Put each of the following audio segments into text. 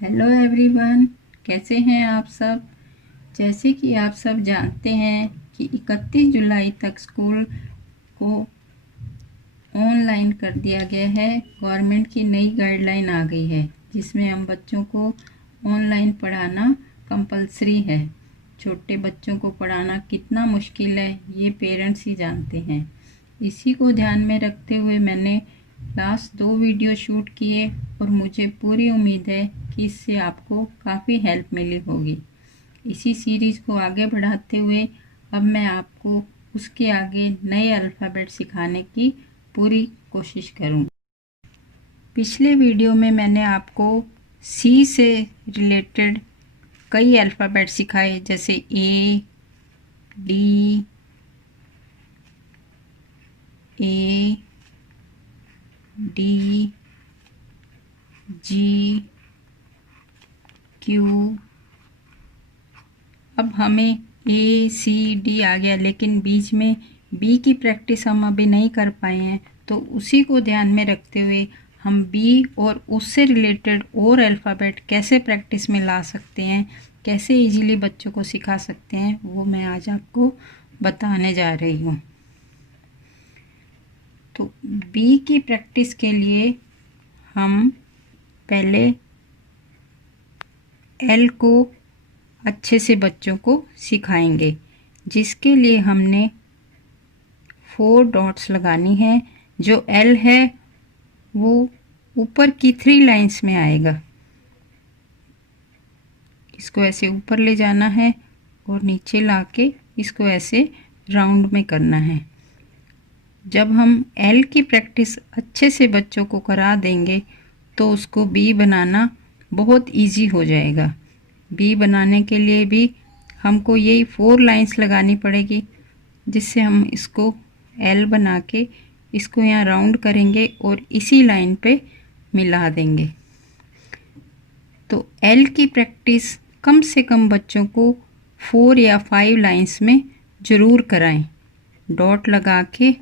Hello everyone, कैसे हैं आप सब। जैसे कि आप सब जानते हैं कि 31 जुलाई तक स्कूल को ऑनलाइन कर दिया गया है। गवर्नमेंट की नई गाइडलाइन आ गई है जिसमें हम बच्चों को ऑनलाइन पढ़ाना कंपलसरी है। छोटे बच्चों को पढ़ाना कितना मुश्किल है ये पेरेंट्स ही जानते हैं। इसी को ध्यान में रखते हुए मैंने लास्ट 2 वीडियो शूट किए और मुझे पूरी उम्मीद है कि इससे आपको काफ़ी हेल्प मिली होगी। इसी सीरीज़ को आगे बढ़ाते हुए अब मैं आपको उसके आगे नए अल्फ़ाबेट सिखाने की पूरी कोशिश करूँगी। पिछले वीडियो में मैंने आपको सी से रिलेटेड कई अल्फ़ाबेट सिखाए, जैसे ए, डी, ए, डी, जी, क्यू। अब हमें ए सी डी आ गया, लेकिन बीच में बी की प्रैक्टिस हम अभी नहीं कर पाए हैं, तो उसी को ध्यान में रखते हुए हम बी और उससे रिलेटेड और अल्फ़ाबेट कैसे प्रैक्टिस में ला सकते हैं, कैसे इजीली बच्चों को सिखा सकते हैं, वो मैं आज आपको बताने जा रही हूँ। तो बी की प्रैक्टिस के लिए हम पहले एल को अच्छे से बच्चों को सिखाएंगे, जिसके लिए हमने 4 डॉट्स लगानी है। जो एल है वो ऊपर की 3 लाइंस में आएगा। इसको ऐसे ऊपर ले जाना है और नीचे लाके इसको ऐसे राउंड में करना है। जब हम एल की प्रैक्टिस अच्छे से बच्चों को करा देंगे तो उसको बी बनाना बहुत इजी हो जाएगा। बी बनाने के लिए भी हमको यही 4 लाइंस लगानी पड़ेगी, जिससे हम इसको एल बना के इसको यहाँ राउंड करेंगे और इसी लाइन पे मिला देंगे। तो एल की प्रैक्टिस कम से कम बच्चों को 4 या 5 लाइंस में ज़रूर कराएं। डॉट लगा के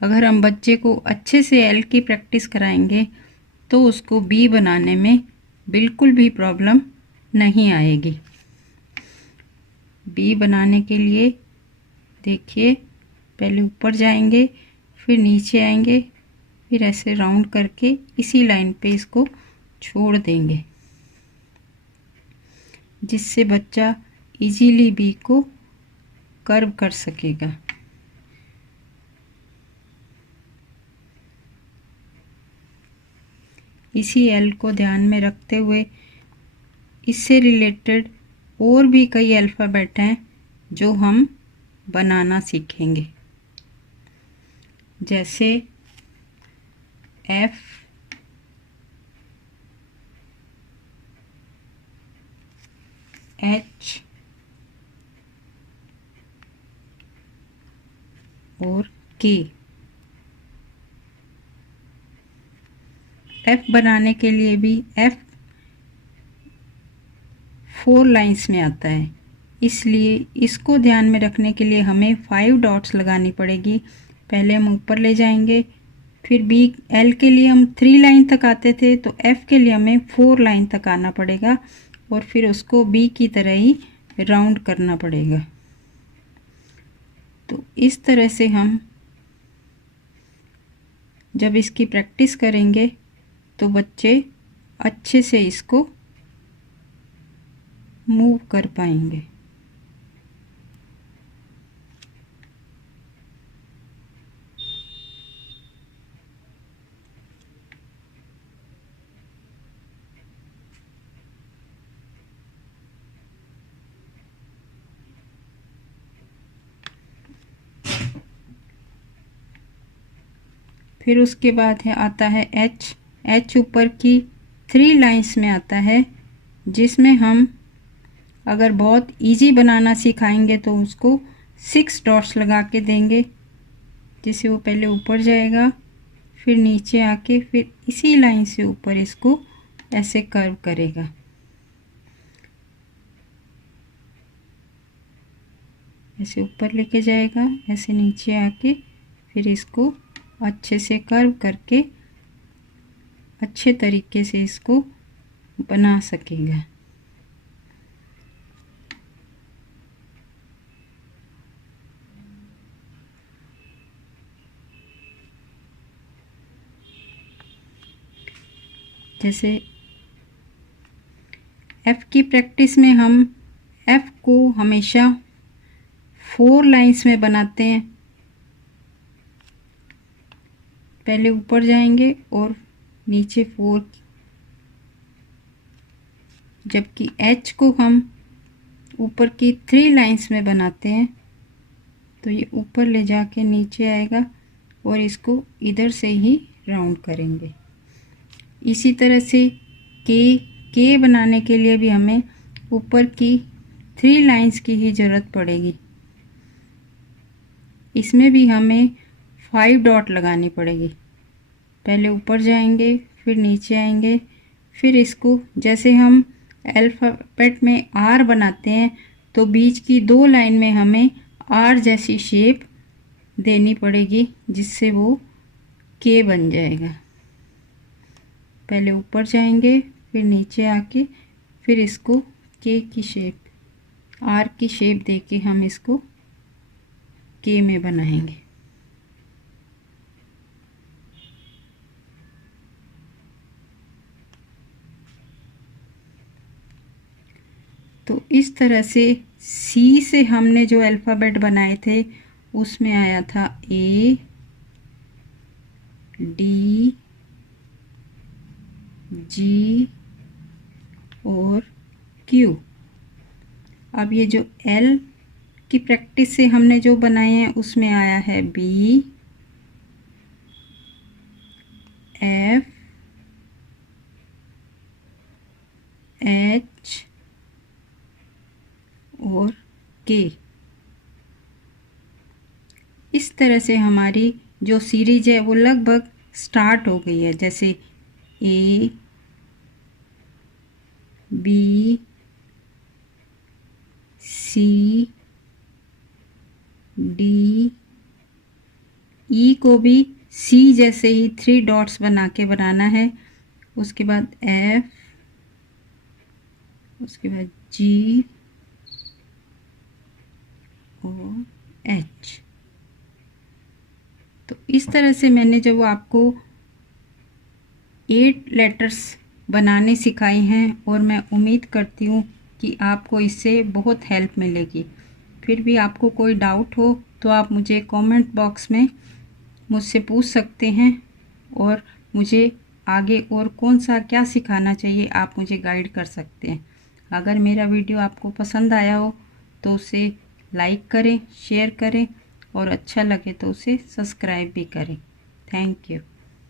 अगर हम बच्चे को अच्छे से एल की प्रैक्टिस कराएंगे तो उसको बी बनाने में बिल्कुल भी प्रॉब्लम नहीं आएगी। बी बनाने के लिए देखिए, पहले ऊपर जाएंगे, फिर नीचे आएंगे, फिर ऐसे राउंड करके इसी लाइन पे इसको छोड़ देंगे, जिससे बच्चा इजीली बी को कर्व कर सकेगा। इसी एल को ध्यान में रखते हुए इससे रिलेटेड और भी कई अल्फ़ाबेट हैं जो हम बनाना सीखेंगे, जैसे एफ, एच और के। एफ बनाने के लिए भी एफ 4 लाइंस में आता है, इसलिए इसको ध्यान में रखने के लिए हमें 5 डॉट्स लगानी पड़ेगी। पहले हम ऊपर ले जाएंगे, फिर बी एल के लिए हम 3 लाइन तक आते थे, तो एफ के लिए हमें 4 लाइन तक आना पड़ेगा और फिर उसको बी की तरह ही राउंड करना पड़ेगा। तो इस तरह से हम जब इसकी प्रैक्टिस करेंगे तो बच्चे अच्छे से इसको मूव कर पाएंगे। फिर उसके बाद है आता है एच। एच ऊपर की 3 लाइंस में आता है, जिसमें हम अगर बहुत इजी बनाना सिखाएंगे तो उसको 6 डॉट्स लगा के देंगे, जिससे वो पहले ऊपर जाएगा, फिर नीचे आके फिर इसी लाइन से ऊपर इसको ऐसे कर्व करेगा। ऐसे ऊपर लेके जाएगा, ऐसे नीचे आके फिर इसको अच्छे से कर्व करके अच्छे तरीके से इसको बना सकेगा। जैसे एफ की प्रैक्टिस में हम एफ को हमेशा 4 लाइंस में बनाते हैं। पहले ऊपर जाएंगे और नीचे 4, जबकि एच को हम ऊपर की 3 लाइंस में बनाते हैं। तो ये ऊपर ले जाके नीचे आएगा और इसको इधर से ही राउंड करेंगे। इसी तरह से के बनाने के लिए भी हमें ऊपर की 3 लाइंस की ही ज़रूरत पड़ेगी। इसमें भी हमें 5 डॉट लगानी पड़ेगी। पहले ऊपर जाएंगे, फिर नीचे आएंगे, फिर इसको जैसे हम अल्फ़ाबेट में आर बनाते हैं तो बीच की 2 लाइन में हमें आर जैसी शेप देनी पड़ेगी, जिससे वो के बन जाएगा। पहले ऊपर जाएंगे, फिर नीचे आके फिर इसको के की शेप, आर की शेप देके हम इसको के में बनाएंगे। तो इस तरह से सी से हमने जो अल्फ़ाबेट बनाए थे उसमें आया था ए, डी, जी और क्यू। अब ये जो एल की प्रैक्टिस से हमने जो बनाए हैं उसमें आया है बी, एफ, एच और के। इस तरह से हमारी जो सीरीज है वो लगभग स्टार्ट हो गई है। जैसे ए, बी, सी, डी, ई को भी सी जैसे ही 3 डॉट्स बना के बनाना है। उसके बाद एफ, उसके बाद जी और एच। तो इस तरह से मैंने जब आपको 8 लेटर्स बनाने सिखाए हैं और मैं उम्मीद करती हूँ कि आपको इससे बहुत हेल्प मिलेगी। फिर भी आपको कोई डाउट हो तो आप मुझे कमेंट बॉक्स में मुझसे पूछ सकते हैं और मुझे आगे और कौन सा क्या सिखाना चाहिए आप मुझे गाइड कर सकते हैं। अगर मेरा वीडियो आपको पसंद आया हो तो उसे लाइक करें, शेयर करें और अच्छा लगे तो उसे सब्सक्राइब भी करें। Thank you.